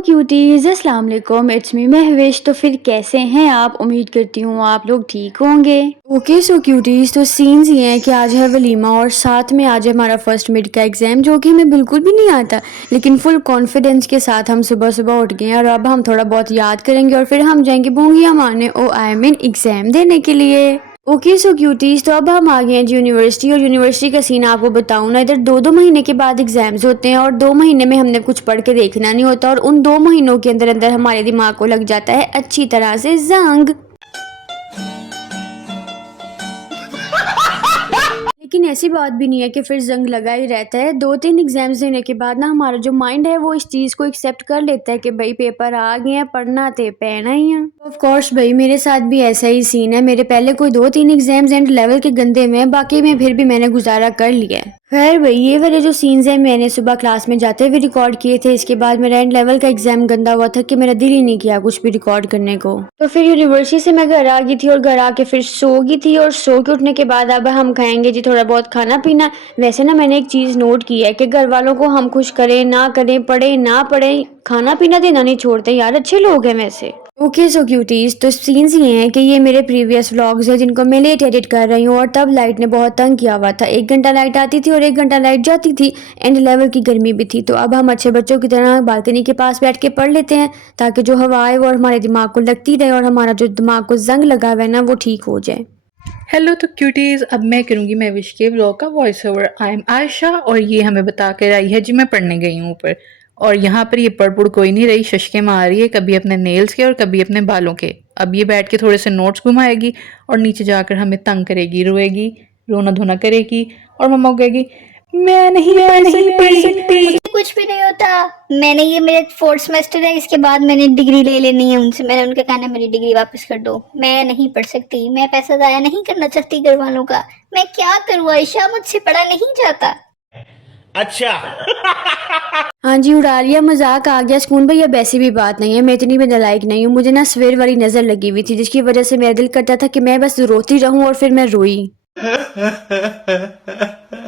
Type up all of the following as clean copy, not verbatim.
Cuties अस्सलाम वालेकुम, it's me Mahwish. तो फिर कैसे हैं आप? उम्मीद करती हूँ आप लोग ठीक होंगे। ओके सो क्यूटीज, तो सीन्स ये हैं कि आज है वलीमा और साथ में आज है हमारा फर्स्ट मिड का एग्ज़ाम, जो कि हमें बिल्कुल भी नहीं आता, लेकिन फुल कॉन्फिडेंस के साथ हम सुबह सुबह उठ गए हैं और अब हम थोड़ा बहुत याद करेंगे और फिर हम जाएंगे बूंगिया मारने OIMN एग्ज़ाम देने के लिए। ओके सो क्यूटीज, तो अब हम आ गए हैं जी यूनिवर्सिटी। और यूनिवर्सिटी का सीन आपको बताऊं ना, इधर 2-2 महीने के बाद एग्जाम्स होते हैं और 2 महीने में हमने कुछ पढ़ के देखना नहीं होता और उन 2 महीनों के अंदर अंदर हमारे दिमाग को लग जाता है अच्छी तरह से जंग। लेकिन ऐसी बात भी नहीं है कि फिर जंग लगा ही रहता है। 2-3 एग्जाम्स देने के बाद ना हमारा जो माइंड है वो इस चीज़ को एक्सेप्ट कर लेता है कि भाई पेपर आ गए हैं, पढ़ना ते पैना ही है। ऑफ कोर्स भाई मेरे साथ भी ऐसा ही सीन है। मेरे पहले कोई 2-3 एग्जाम्स एंड लेवल के गंदे में, बाकी में फिर भी मैंने गुजारा कर लिया है। खैर भाई ये वाले जो सीन्स हैं मैंने सुबह क्लास में जाते हुए रिकॉर्ड किए थे। इसके बाद मेरा एंड लेवल का एग्जाम गंदा हुआ था कि मेरा दिल ही नहीं किया कुछ भी रिकॉर्ड करने को। तो फिर यूनिवर्सिटी से मैं घर आ गई थी और घर आके फिर सो गई थी और सो के उठने के बाद अब हम खाएंगे जी थोड़ा बहुत खाना पीना। वैसे ना मैंने एक चीज़ नोट की है कि घर वालों को हम खुश करें ना करें, पढ़े ना पढ़े, खाना पीना देना नहीं छोड़ते यार, अच्छे लोग हैं वैसे। ओके सो क्यूटीज, तो सीन्स ये हैं कि ये मेरे प्रीवियस व्लॉग्स हैं जिनको मैं लेट एडिट कर रही हूँ और तब लाइट ने बहुत तंग किया हुआ था। 1 घंटा लाइट आती थी और 1 घंटा लाइट जाती थी, एंड लेवल की गर्मी भी थी। तो अब हम अच्छे बच्चों की तरह बालकनी के पास बैठ के पढ़ लेते हैं ताकि जो हवा आए वो हमारे दिमाग को लगती रहे और हमारा जो दिमाग को जंग लगा हुआ है ना वो ठीक हो जाए। हेलो तो क्यूटीज, अब मैं करूंगी महविश के व्लॉग का voice over. I am Ayesha और ये हमें बता कर आई है जी मैं पढ़ने गई हूँ ऊपर, और यहाँ पर ये पढ़ कोई नहीं रही, शशके मार रही है कभी अपने नेल्स के और कभी अपने बालों के। अब ये बैठ के थोड़े से नोट्स घुमाएगी और नीचे जाकर हमें तंग करेगी, रोएगी, रोना धोना करेगी और मम्मा को कहेगी मैं नहीं पढ़ सकती। कुछ भी नहीं होता। मैंने ये मेरे 4th सेमेस्टर है, इसके बाद मैंने डिग्री ले लेनी है उनसे। मैंने उनका कहना मेरी डिग्री वापस कर दो, मैं नहीं पढ़ सकती, मैं पैसा जाया नहीं करना चाहती घर वालों का। मैं क्या करूँ आयशा, मुझसे पढ़ा नहीं जाता। अच्छा हाँ जी, उड़ा लिया, मजाक आ गया। सुकून भाई अब ऐसी भी बात नहीं है, मैं इतनी भी नालायक नहीं हूँ। मुझे ना सवेर वाली नजर लगी हुई थी जिसकी वजह से मेरा दिल करता था कि मैं बस रोती रहूं और फिर मैं रोई।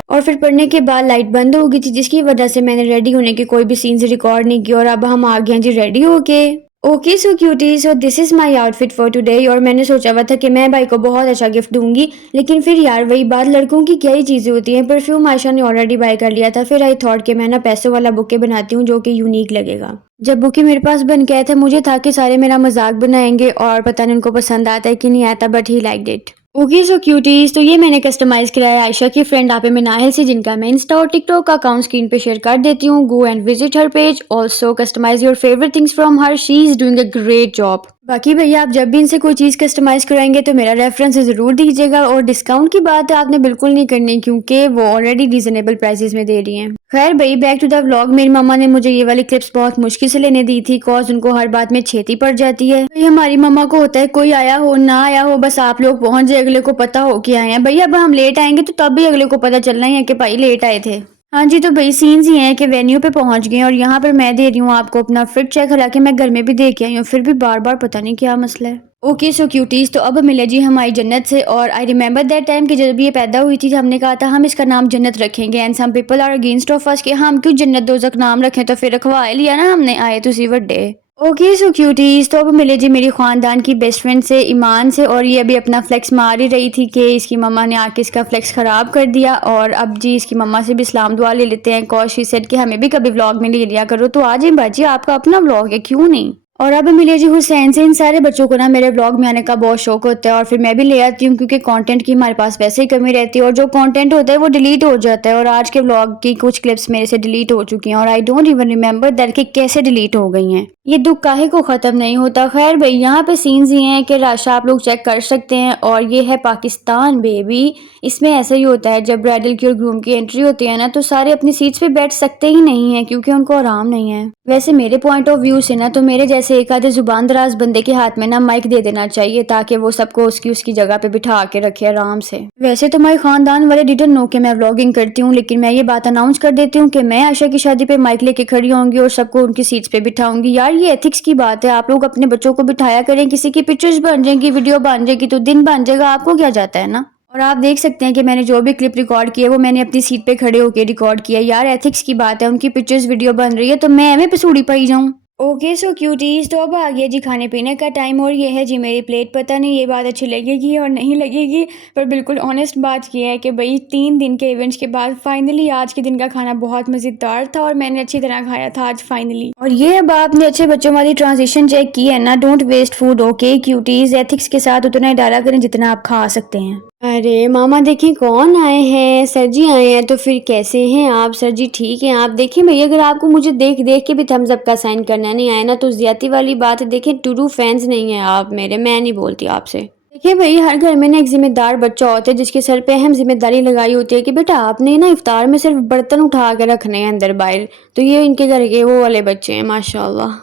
और फिर पढ़ने के बाद लाइट बंद हो गई थी जिसकी वजह से मैंने रेडी होने के कोई भी सीन्स रिकॉर्ड नहीं किया और अब हम आ गए हैं जी रेडी होके। Okay so cutie, so this is my outfit for today. और मैंने सोचा हुआ था कि मैं भाई को बहुत अच्छा गिफ्ट दूंगी, लेकिन फिर यार वही बात, लड़कों की क्या ही चीज़ें होती हैं। परफ्यूम आयशा ने ऑलरेडी बाय कर लिया था, फिर आई थॉट कि मैं ना पैसों वाला बुके बनाती हूँ जो कि यूनिक लगेगा। जब बुके मेरे पास बन गया था मुझे था कि सारे मेरा मजाक बनाएंगे और पता नहीं उनको पसंद आता है कि नहीं आता, but he liked it. Okay so cuties, तो ये मैंने कस्टमाइज कराया आयशा की फ्रेंड आपे में नाहिल से, जिनका मैं इंस्टा और टिकटॉक का अकाउंट स्क्रीन पे शेयर कर देती हूँ। Go and visit her page, also customise your favourite things from her, she is doing a great job. बाकी भैया आप जब भी इनसे कोई चीज़ कस्टमाइज कराएंगे तो मेरा रेफरेंस ज़रूर दीजिएगा। और डिस्काउंट की बात आपने बिल्कुल नहीं करनी क्योंकि वो ऑलरेडी रीजनेबल प्राइसेस में दे रही हैं। खैर भाई बैक टू द व्लॉग, मेरी मम्मा ने मुझे ये वाली क्लिप्स बहुत मुश्किल से लेने दी थी कॉज उनको हर बात में छेती पड़ जाती है। भाई हमारी मम्मा को होता है कोई आया हो ना आया हो बस आप लोग पहुंच जाए, अगले को पता हो कि आए हैं। भैया अब हम लेट आएंगे तो तब भी अगले को पता चलना ही है कि भाई लेट आए थे। हाँ जी, तो भाई सीन्स ये हैं कि वेन्यू पे पहुंच गए और यहाँ पर मैं दे रही हूँ आपको अपना फिट चेक, हालांकि मैं घर में भी दे के आई हूँ, फिर भी बार बार पता नहीं क्या मसला है। ओके सो क्यूटीज, तो अब मिले जी हमारी जन्नत से। और आई रिमेंबर दैट टाइम कि जब ये पैदा हुई थी हमने कहा था हम इसका नाम जन्नत रखेंगे, and some people are against of us कि हम क्यों जन्नत दोज़ख नाम रखें, तो फिर रखवा लिया ना हमने, आए तुसी वड्डे। ओके सो क्यूटीज, तो अब मिले जी मेरी खानदान की बेस्ट फ्रेंड से, ईमान से। और ये अभी अपना फ्लेक्स मार ही रही थी कि इसकी मम्मा ने आके इसका फ्लेक्स ख़राब कर दिया। और अब जी इसकी मम्मा से भी सलाम दुआ ले लेते हैं। कॉज शी सेड कि हमें भी कभी व्लॉग में ले लिया करो, तो आ जाए बाजी, आपका अपना व्लॉग है, क्यों नहीं। और अब मिले जी हुसैन से। इन सारे बच्चों को ना मेरे व्लॉग में आने का बहुत शौक होता है और फिर मैं भी ले आती हूँ क्योंकि कंटेंट की हमारे पास वैसे ही कमी रहती है और जो कंटेंट होता है वो डिलीट हो जाता है। और आज के व्लॉग की कुछ क्लिप्स मेरे से डिलीट हो चुकी हैं और I don't even remember that कि कैसे डिलीट हो गई हैं। ये दुख काहे को ख़त्म नहीं होता। खैर भाई यहाँ पे सीन्स ये हैं कि राशा आप लोग चेक कर सकते हैं। और ये है पाकिस्तान बेबी। इसमें ऐसा ही होता है जब ब्राइडल की और ग्रूम की एंट्री होती है ना तो सारे अपनी सीट्स पे बैठ सकते ही नहीं है क्योंकि उनको आराम नहीं है। वैसे मेरे पॉइंट ऑफ व्यू से ना तो मेरे जैसे एक आधे जुबान दराज बंदे के हाथ में ना माइक दे देना चाहिए ताकि वो सबको उसकी जगह पे बिठा के रखे आराम से। वैसे तो हमारे खानदान वाले डिडंट नो कि मैं व्लॉगिंग करती हूँ, लेकिन मैं ये बात अनाउंस कर देती हूँ कि मैं आयशा की शादी पे माइक लेके खड़ी होंगी और सबको उनकी सीट्स पे बिठाऊंगी। यार ये एथिक्स की बात है, आप लोग अपने बच्चों को बिठाया करें, किसी की पिक्चर्स बन जाएंगी, वीडियो बन जाएगी तो दिन बन जाएगा, आपको क्या जाता है ना। और आप देख सकते हैं कि मैंने जो भी क्लिप रिकॉर्ड की है वो मैंने अपनी सीट पे खड़े होकर रिकॉर्ड किया। यार एथिक्स की बात है, उनकी पिक्चर्स वीडियो बन रही है तो मैं एवं पे सूड़ी पाई जाऊँ। ओके सो क्यूटीज, तो अब आ गया जी खाने पीने का टाइम और ये है जी मेरी प्लेट। पता नहीं ये बात अच्छी लगेगी और नहीं लगेगी, पर बिल्कुल ऑनेस्ट बात ये है कि भाई 3 दिन के इवेंट्स के बाद फाइनली आज के दिन का खाना बहुत मज़ेदार था और मैंने अच्छी तरह खाया था आज फाइनली। और ये अब आपने अच्छे बच्चों वाली ट्रांजिशन चेक की है ना, don't waste food okay cuties, ethics के साथ उतना ही डाला करें जितना आप खा सकते हैं। अरे मामा देखें कौन आए हैं, सर जी आए हैं। तो फिर कैसे हैं आप सर जी? ठीक हैं आप? देखिए भैया अगर आपको मुझे देख देख के भी थम्स अप का साइन करना नहीं आया ना तो ज्यादती वाली बात है। देखें टू फैंस नहीं है आप मेरे, मैं नहीं बोलती आपसे। देखिए भाई हर घर में ना एक जिम्मेदार बच्चा होता है जिसके सर पे अहम जिम्मेदारी लगाई होती है कि बेटा आपने ना इफ्तार में सिर्फ बर्तन उठा के रखने हैं अंदर बाहर। तो ये इनके घर के वो वाले बच्चे हैं माशाल्लाह।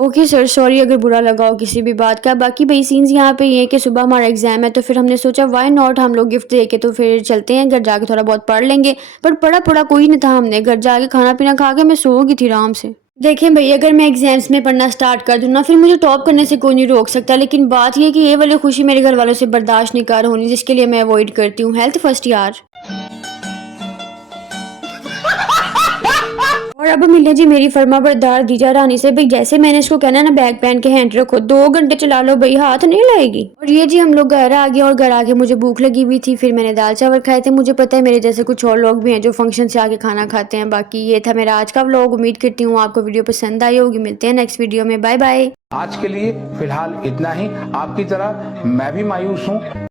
ओके सर सॉरी अगर बुरा लगा हो किसी भी बात का। बाकी भाई सीन्स यहाँ पे ये है कि सुबह हमारा एग्जाम है तो फिर हमने सोचा व्हाई नॉट हम लोग गिफ्ट दे के तो फिर चलते हैं घर जाके थोड़ा बहुत पढ़ लेंगे। पर पढ़ा कोई नहीं था, हमने घर जाके खाना पीना खा के मैं सो गई थी आराम से। देखें भाई अगर मैं एग्जाम्स में पढ़ना स्टार्ट कर दूँ ना फिर मुझे टॉप करने से कोई नहीं रोक सकता, लेकिन बात ये है कि ये वाली खुशी मेरे घर वालों से बर्दाश्त नहीं कर होनी, जिसके लिए मैं अवॉइड करती हूँ। हेल्थ फर्स्ट यार। और अब मिले जी मेरी फर्मा बरदार दीजा रानी से। भाई जैसे मैंने इसको कहना ना बैग पहन के हैंड रखो 2 घंटे चला लो भाई हाथ नहीं लाएगी। और ये जी हम लोग घर आ गए और घर आके मुझे भूख लगी हुई थी, फिर मैंने दाल चावल खाए थे। मुझे पता है मेरे जैसे कुछ और लोग भी हैं जो फंक्शन से आके खाना खाते हैं। बाकी ये था मेरा आज का व्लॉग, उम्मीद करती हूँ आपको वीडियो पसंद आई होगी। मिलते हैं नेक्स्ट वीडियो में, बाय बाय। आज के लिए फिलहाल इतना ही। आपकी तरह मैं भी मायूस हूँ।